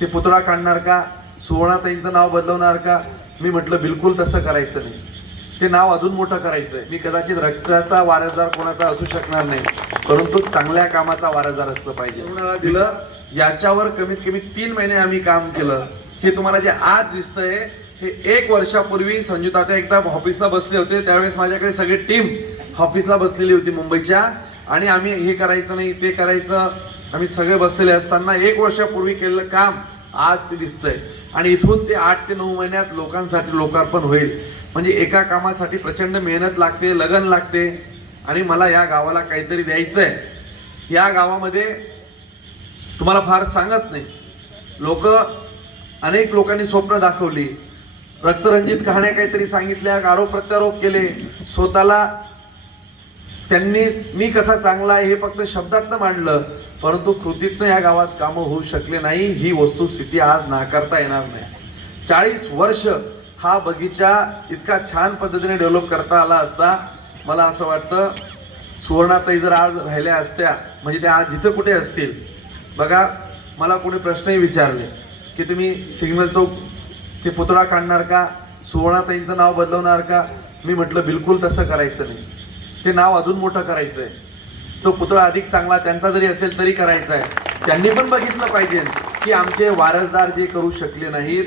ते पुतळा काढणार का? सुवर्णाताईंचं नाव बदलवणार का? मी म्हटलं बिलकुल तसं करायचं नाही. ते नाव अजून मोठं करायचंय. मी कदाचित रक्ताचा वारसदार कोणाचा असू शकणार नाही. परंतु चांगल्या कामाचा वारसदार असलं पाहिजे. कोणाला दिलं? याच्यावर कमीत कमी तीन महिने आम्ही काम केलं. हे तुम्हाला जे आज दिसतंय हे एक वर्षापूर्वी संजू तात्या एकदा ऑफिसला बसले होते. त्यावेळेस माझ्याकडे सगळी टीम ऑफिसला बसलेली होती मुंबईच्या. आणि आम्ही हे करायचं नाही ते करायचं. आम्ही सगळे बसलेले असताना एक वर्षापूर्वी केलेलं काम आज ते दिसतंय. आणि इथून ते आठ ते नऊ महिन्यात लोकांसाठी लोकार्पण होईल. म्हणजे एका कामासाठी प्रचंड मेहनत लागते लगन लागते. आणि मला या गावाला काहीतरी द्यायचं आहे या गावामध्ये तुम्हाला फार सांगत नाही. लोक अनेक लोकांनी स्वप्न दाखवली. रक्तरंजित कहाण्या काहीतरी सांगितल्या आरोप प्रत्यारोप केले. स्वतःला त्यांनी मी कसा चांगला आहे हे फक्त शब्दातनं मांडलं परंतु कृतीतनं या गावात कामं होऊ शकले नाही ही वस्तुस्थिती आज नाकारता येणार नाही. चाळीस वर्ष हा बगीचा इतका छान पद्धतीने डेव्हलप करता आला असता मला असं वाटतं सुवर्णाताई जर आज राहिल्या असत्या म्हणजे त्या आज जिथं कुठे असतील बघा मला कोणी प्रश्नही विचारले की तुम्ही सिग्नल चौक ते पुतळा काढणार का? सुवर्णाताईंचं नाव बदलवणार का? मी म्हटलं बिलकुल तसं करायचं नाही. ते नाव अजून मोठं करायचं आहे तो पुतळा अधिक चांगला त्यांचा जरी असेल तरी करायचा आहे त्यांनी पण बघितलं पाहिजे की आमचे वारसदार जे करू शकले नाहीत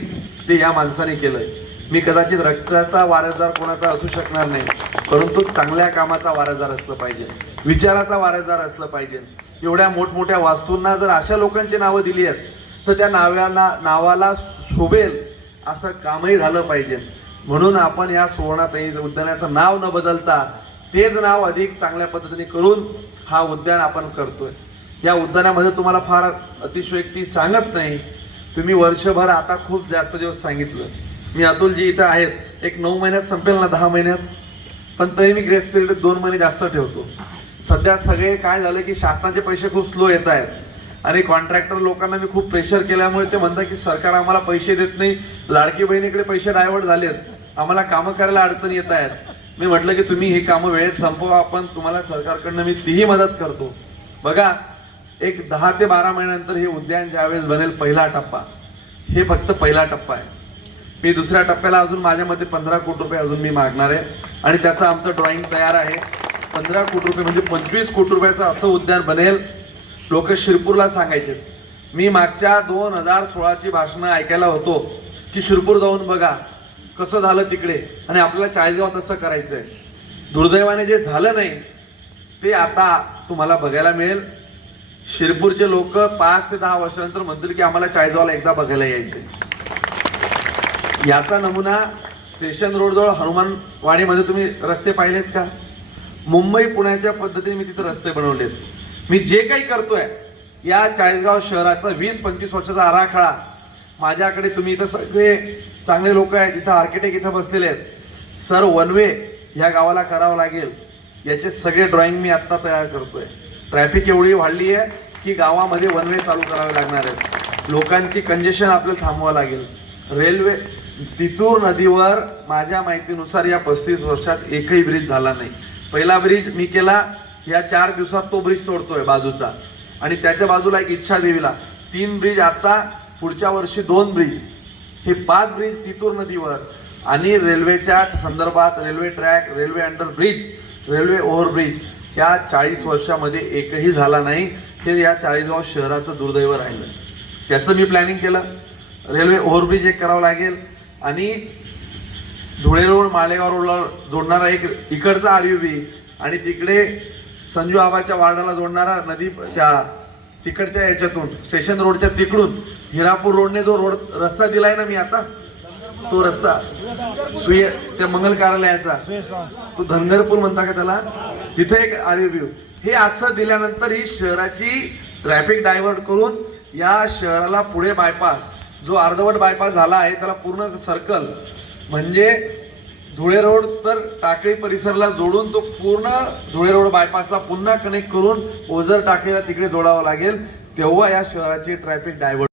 ते या माणसाने केलंय. मी कदाचित रक्ताचा वारसदार कोणाचा असू शकणार नाही परंतु चांगल्या कामाचा वारसदार असलं पाहिजे विचाराचा वारसदार असलं पाहिजे. एवढ्या मोठमोठ्या वास्तूंना जर अशा लोकांची नावं दिली आहेत तर त्या नाव्याला नावाला शोभेल असं कामही झालं पाहिजे. म्हणून आपण या सुवर्णात उद्यानाचं नाव न बदलता तेच नाव अधिक चांगल्या पद्धतीने करून हा उद्यान आपण करतोय. या उद्यानामध्ये तुम्हाला फार अतिशयोक्ती सांगत नाही. तुम्ही वर्षभर आता खूप जास्त दिवस सांगितलं. मी अतुलजी इथं आहेत. एक नऊ महिन्यात संपेल ना दहा महिन्यात? पण तरी मी ग्रेस पिरियड दोन महिने जास्त ठेवतो. सध्या सगळे काय झालं की शासनाचे पैसे खूप स्लो येत आहेत. आणि कॉन्ट्रॅक्टर लोकांना मी खूप प्रेशर केल्यामुळे ते म्हणतात की सरकार आम्हाला पैसे देत नाही. लाडकी बहिणीकडे पैसे डायव्हर्ट झालेत. आम्हाला कामं करायला अडचणी येत आहेत. मी म्हटलं की तुम्ही ही कामं वेळेत संपवा आपण तुम्हाला सरकारकडनं मी तीही मदत करतो. बघा एक दहा ते बारा महिन्यानंतर हे उद्यान ज्यावेळेस बनेल पहिला टप्पा हे फक्त पहिला टप्पा आहे. मी दुसऱ्या टप्प्याला अजून माझ्या मते पंधरा कोटी रुपये अजून मी मागणार आहे. आणि त्याचं आमचं ड्रॉइंग तयार आहे. पंधरा कोटी रुपये म्हणजे पंचवीस कोटी रुपयाचं असं उद्यान बनेल. लोक शिरपूरला सांगायचे मी मागच्या दोन हजार सोळाची भाषणं ऐकायला होतो की शिरपूर जाऊन बघा कसं झालं तिकडे? आणि आपल्याला चाळीसगाव तसं करायचं आहे दुर्दैवाने जे झालं नाही ते आता तुम्हाला बघायला मिळेल. शिरपूरचे लोक पाच ते दहा वर्षानंतर म्हणतील की आम्हाला चाळीसगावला एकदा बघायला यायचे याचा नमुना स्टेशन रोडजवळ हनुमानवाडीमध्ये तुम्ही रस्ते पाहिलेत का? मुंबई पुण्याच्या पद्धतीने मी तिथे रस्ते बनवलेत. मी जे काही करतोय या चाळीसगाव शहराचा वीस पंचवीस वर्षाचा आराखडा माझ्याकडे तुम्ही इथं सगळे चांगले लोक आहेत इथं आर्किटेक्ट इथं बसलेले आहेत. सर वनवे ह्या गावाला करावं लागेल. याचे सगळे ड्रॉइंग मी आत्ता तयार करतोय. ट्रॅफिक एवढी वाढली आहे की गावामध्ये वनवे चालू करावे लागणार आहेत. लोकांची कंजेशन आपल्याला थांबवावं लागेल. रेल्वे तितूर नदीवर माझ्या माहितीनुसार या पस्तीस वर्षात एकही ब्रिज झाला नाही. पहिला ब्रिज मी केला या चार दिवसात तो ब्रिज तोडतोय बाजूचा. आणि त्याच्या बाजूला एक इच्छा देवीला तीन ब्रिज आता पुढच्या वर्षी दोन ब्रिज हे पाच ब्रिज तितूर नदीवर आणि रेल्वेच्या संदर्भात railway track railway under bridge railway overbridge ह्या चाळीस वर्षामध्ये एकही झाला नाही. हे या चाळीसगाव शहराचं दुर्दैव राहिलं. त्याचं मी प्लॅनिंग केलं. रेल्वे ओव्हरब्रिज एक करावं लागेल. आणि धुळे रोड मालेगाव रोडला जोडणारा एक इकडचा आर आणि तिकडे संजू आबाच्या वार्डाला जोडणारा नदी त्या तिकडच्या याच्यातून स्टेशन रोडच्या तिकडून हिरापूर रोडने जो रोड रस्ता दिलाय ना मी आता तो रस्ता सुय त्या मंगल कार्यालयाचा तो धनगरपूर म्हणता का त्याला? तिथे एक आर हे असं दिल्यानंतर ही शहराची ट्रॅफिक डायव्हर्ट करून या शहराला पुढे बायपास जो अर्धवट बायपास झाला आहे त्याला पूर्ण सर्कल म्हणजे धुळे रोड तर टाकळी परिसरला जोडून तो पूर्ण धुळे रोड बायपासला पुन्हा कनेक्ट करून ओझर टाकळीला तिकडे जोडावं लागेल तेव्हा या शहराची ट्रॅफिक डायव्हर्ट